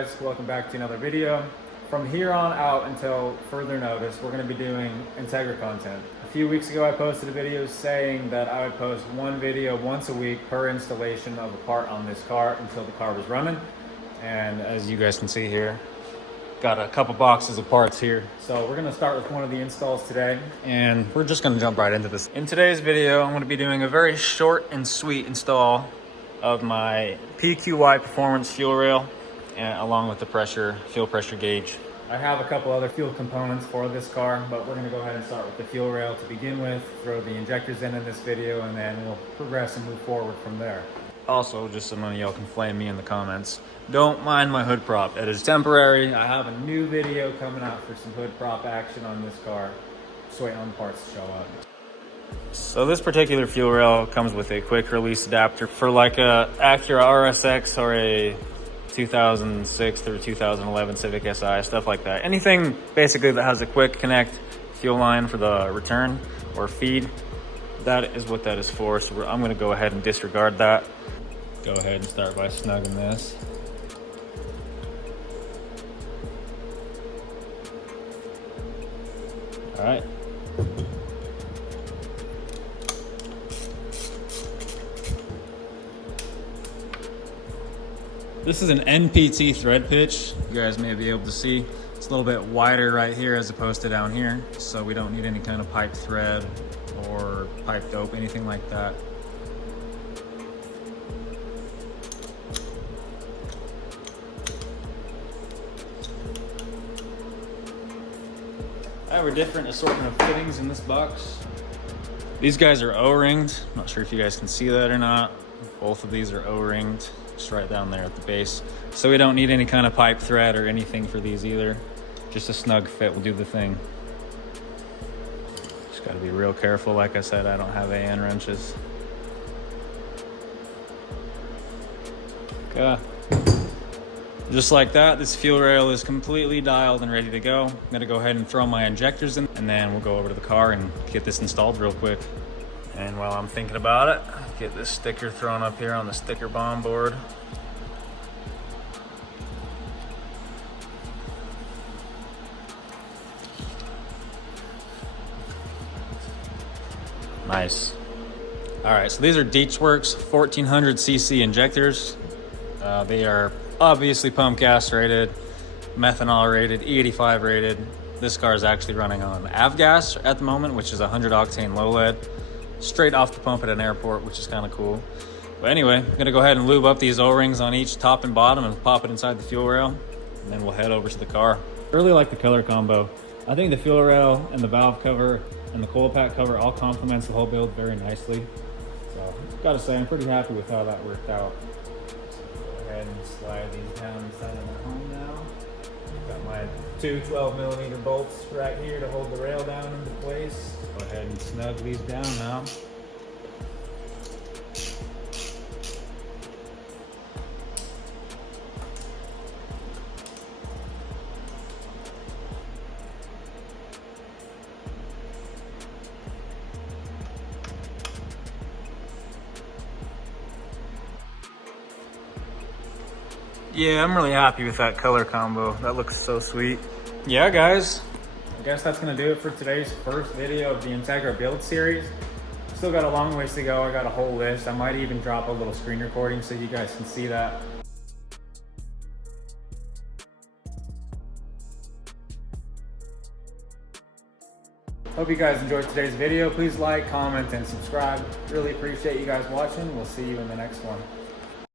guys? Welcome back to another video. From here on out until further notice, we're going to be doing Integra content. A few weeks ago I posted a video saying that I would post one video once a week per installation of a part on this car until the car was running. And as you guys can see here, got a couple boxes of parts here. So we're going to start with one of the installs today, and we're just going to jump right into this. In today's video, I'm going to be doing a very short and sweet install of my PQY performance fuel rail, and along with the fuel pressure gauge. I have a couple other fuel components for this car, but we're going to go ahead and start with the fuel rail to begin with, throw the injectors in this video, and then we'll progress and move forward from there. Also, just so none of y'all can flame me in the comments, don't mind my hood prop. It is temporary. I have a new video coming out for some hood prop action on this car. Just waiting on the parts to show up. So this particular fuel rail comes with a quick release adapter for like a Acura RSX or a 2006 through 2011 Civic Si, stuff like that. Anything basically that has a quick connect fuel line for the return or feed, that is what that is for. So I'm going to go ahead and disregard that. Go ahead and start by snugging this. All right. This is an NPT thread pitch. You guys may be able to see it's a little bit wider right here as opposed to down here. So we don't need any kind of pipe thread or pipe dope, anything like that. I have a different assortment of fittings in this box. These guys are O-ringed. I'm not sure if you guys can see that or not. Both of these are O-ringed, just right down there at the base. So we don't need any kind of pipe thread or anything for these either. Just a snug fit will do the thing. Just gotta be real careful. Like I said, I don't have AN wrenches. Okay. Just like that, this fuel rail is completely dialed and ready to go. I'm gonna go ahead and throw my injectors in, and then we'll go over to the car and get this installed real quick. And while I'm thinking about it, get this sticker thrown up here on the sticker bomb board. Nice. All right, so these are Deechworks 1400cc injectors. They are obviously pump gas rated, methanol rated, E85 rated. This car is actually running on avgas at the moment, which is 100 octane low lead, straight off the pump at an airport, which is kind of cool. But anyway, I'm gonna go ahead and lube up these O-rings on each top and bottom and pop it inside the fuel rail, and then we'll head over to the car. I really like the color combo. I think the fuel rail and the valve cover and the coil pack cover all complements the whole build very nicely. So gotta say, I'm pretty happy with how that worked out. Go ahead and slide these down inside of the home now. Got my two 12mm bolts right here to hold the rail down into place. Go ahead and snug these down now. Yeah, I'm really happy with that color combo. That looks so sweet. Yeah, guys, I guess that's gonna do it for today's first video of the Integra build series. Still got a long ways to go. I got a whole list. I might even drop a little screen recording so you guys can see that. Hope you guys enjoyed today's video. Please like, comment, and subscribe. Really appreciate you guys watching. We'll see you in the next one.